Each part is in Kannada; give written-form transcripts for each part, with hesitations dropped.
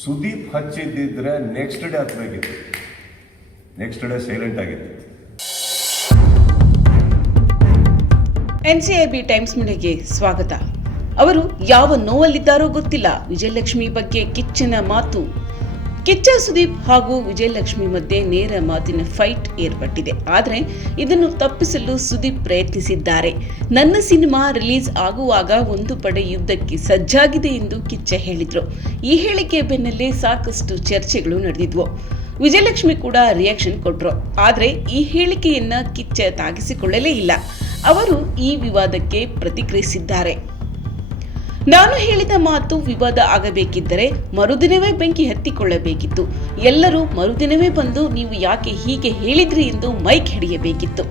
ಸುದೀಪ್ ಹಚ್ಚಿದ್ದಿದ್ರೆ ನೆಕ್ಸ್ಟ್ ಡೇ ಹತ್ತಬೇಕಿತ್ತು. ನೆಕ್ಸ್ಟ್ ಡೇ ಸೈಲೆಂಟ್ ಆಗಿತ್ತು. NCIB ಟೈಮ್ಸ್ ಮೀಡಿಯಾಗೆ ಸ್ವಾಗತ. ಅವರು ಯಾವ ನೋವಲ್ಲಿದ್ದಾರೋ ಗೊತ್ತಿಲ್ಲ. ವಿಜಯಲಕ್ಷ್ಮಿ ಬಗ್ಗೆ ಕಿಚ್ಚನ ಮಾತು. ಕಿಚ್ಚ ಸುದೀಪ್ ಹಾಗೂ ವಿಜಯಲಕ್ಷ್ಮಿ ಮಧ್ಯೆ ನೇರ ಮಾತಿನ ಫೈಟ್ ಏರ್ಪಟ್ಟಿದೆ. ಆದರೆ ಇದನ್ನು ತಪ್ಪಿಸಲು ಸುದೀಪ್ ಪ್ರಯತ್ನಿಸಿದ್ದಾರೆ. ನನ್ನ ಸಿನಿಮಾ ರಿಲೀಸ್ ಆಗುವಾಗ ಒಂದು ಪಡೆ ಯುದ್ಧಕ್ಕೆ ಸಜ್ಜಾಗಿದೆ ಎಂದು ಕಿಚ್ಚ ಹೇಳಿದ್ರು. ಈ ಹೇಳಿಕೆ ಬೆನ್ನಲ್ಲೇ ಸಾಕಷ್ಟು ಚರ್ಚೆಗಳು ನಡೆದಿದ್ವು. ವಿಜಯಲಕ್ಷ್ಮಿ ಕೂಡ ರಿಯಾಕ್ಷನ್ ಕೊಟ್ರು. ಆದರೆ ಈ ಹೇಳಿಕೆಯನ್ನ ಕಿಚ್ಚ ತಾಗಿಸಿಕೊಳ್ಳಲೇ ಇಲ್ಲ. ಅವರು ಈ ವಿವಾದಕ್ಕೆ ಪ್ರತಿಕ್ರಿಯಿಸಿದ್ದಾರೆ. ನಾನು ಹೇಳಿದ ಮಾತು ವಿವಾದ ಆಗಬೇಕಿದ್ದರೆ ಮರುದಿನವೇ ಬೆಂಕಿ ಹತ್ತಿಕೊಳ್ಳಬೇಕಿತ್ತು. ಎಲ್ಲರೂ ಮರುದಿನವೇ ಬಂದು ನೀವು ಯಾಕೆ ಹೀಗೆ ಹೇಳಿದ್ರಿ ಎಂದು ಮೈಕ್ ಹಿಡಿಯಬೇಕಿತ್ತು.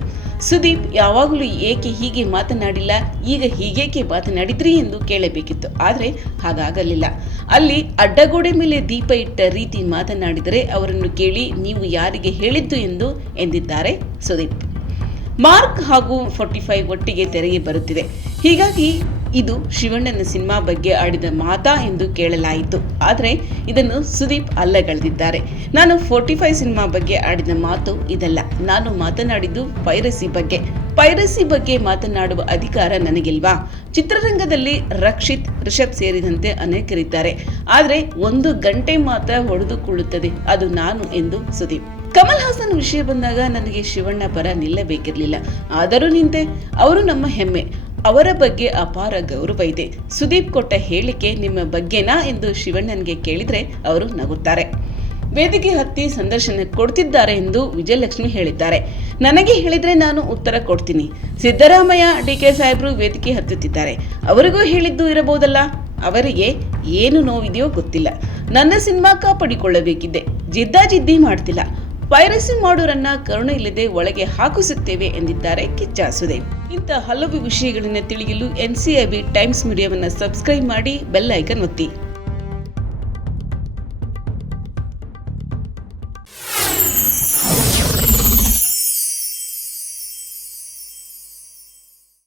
ಸುದೀಪ್ ಯಾವಾಗಲೂ ಏಕೆ ಹೀಗೆ ಮಾತನಾಡಿಲ್ಲ, ಈಗ ಹೀಗೇಕೆ ಮಾತನಾಡಿದ್ರಿ ಎಂದು ಕೇಳಬೇಕಿತ್ತು. ಆದರೆ ಹಾಗಾಗಲಿಲ್ಲ. ಅಲ್ಲಿ ಅಡ್ಡಗೋಡೆ ಮೇಲೆ ದೀಪ ಇಟ್ಟ ರೀತಿ ಮಾತನಾಡಿದರೆ ಅವರನ್ನು ಕೇಳಿ ನೀವು ಯಾರಿಗೆ ಹೇಳಿದ್ದು ಎಂದಿದ್ದಾರೆ ಸುದೀಪ್. ಮಾರ್ಕ್ ಹಾಗೂ 45 ಒಟ್ಟಿಗೆ ತೆರೆಗೆ ಬರುತ್ತಿದೆ. ಹೀಗಾಗಿ ಇದು ಶಿವಣ್ಣನ ಸಿನಿಮಾ ಬಗ್ಗೆ ಆಡಿದ ಮಾತಾ ಎಂದು ಕೇಳಲಾಯಿತು. ಆದರೆ ಇದನ್ನು ಸುದೀಪ್ ಅಲ್ಲಗಳೆದಿದ್ದಾರೆ. ನಾನು 45 ಸಿನಿಮಾ ಬಗ್ಗೆ ಆಡಿದ ಮಾತು ಇದಲ್ಲ. ನಾನು ಮಾತನಾಡಿದ್ದು ಪೈರಸಿ ಬಗ್ಗೆ. ಪೈರಸಿ ಬಗ್ಗೆ ಮಾತನಾಡುವ ಅಧಿಕಾರ ನನಗಿಲ್ವಾ? ಚಿತ್ರರಂಗದಲ್ಲಿ ರಕ್ಷಿತ್, ರಿಷಬ್ ಸೇರಿದಂತೆ ಅನೇಕರಿದ್ದಾರೆ. ಆದರೆ 1 ಗಂಟೆ ಮಾತ್ರ ಹೊಡೆದುಕೊಳ್ಳುತ್ತದೆ, ಅದು ನಾನು ಎಂದು ಸುದೀಪ್. ಕಮಲ್ ಹಾಸನ್ ವಿಷಯ ಬಂದಾಗ ನನಗೆ ಶಿವಣ್ಣ ಪರ ನಿಲ್ಲಬೇಕಿರಲಿಲ್ಲ. ಆದರೂ ನಿಂತೆ. ಅವರು ನಮ್ಮ ಹೆಮ್ಮೆ. ಅವರ ಬಗ್ಗೆ ಅಪಾರ ಗೌರವ ಇದೆ. ಸುದೀಪ್ ಕೊಟ್ಟ ಹೇಳಿಕೆ ನಿಮ್ಮ ಬಗ್ಗೆನಾ ಎಂದು ಶಿವಣ್ಣನಿಗೆ ಕೇಳಿದ್ರೆ ಅವರು ನಗುತ್ತಾರೆ. ವೇದಿಕೆ ಹತ್ತಿ ಸಂದರ್ಶನ ಕೊಡ್ತಿದ್ದಾರೆ ಎಂದು ವಿಜಯಲಕ್ಷ್ಮಿ ಹೇಳಿದ್ದಾರೆ. ನನಗೆ ಹೇಳಿದ್ರೆ ನಾನು ಉತ್ತರ ಕೊಡ್ತೀನಿ. ಸಿದ್ದರಾಮಯ್ಯ, DK ಸಾಹೇಬ್ರು ವೇದಿಕೆ ಹತ್ತುತ್ತಿದ್ದಾರೆ. ಅವರಿಗೂ ಹೇಳಿದ್ದು ಇರಬಹುದಲ್ಲ. ಅವರಿಗೆ ಏನು ನೋವಿದೆಯೋ ಗೊತ್ತಿಲ್ಲ. ನನ್ನ ಸಿನಿಮಾ ಕಾಪಾಡಿಕೊಳ್ಳಬೇಕಿದೆ. ಜಿದ್ದಾಜಿದ್ದಿ ಮಾಡ್ತಿಲ್ಲ. ಪೈರಸಿ ಮಾಡೋರನ್ನ ಕರುಣೆ ಇಲ್ಲದೆ ಒಳಗೆ ಹಾಕಿಸುತ್ತೇವೆ ಎಂದಿದ್ದಾರೆ ಕಿಚ್ಚ ಸುದೀಪ್. ಇಂಥ ಹಲವು ವಿಷಯಗಳನ್ನು ತಿಳಿಯಲು NCIB ಟೈಮ್ಸ್ ಮೀಡಿಯಾವನ್ನು ಸಬ್ಸ್ಕ್ರೈಬ್ ಮಾಡಿ, ಬೆಲ್ ಐಕನ್ ಒತ್ತಿ.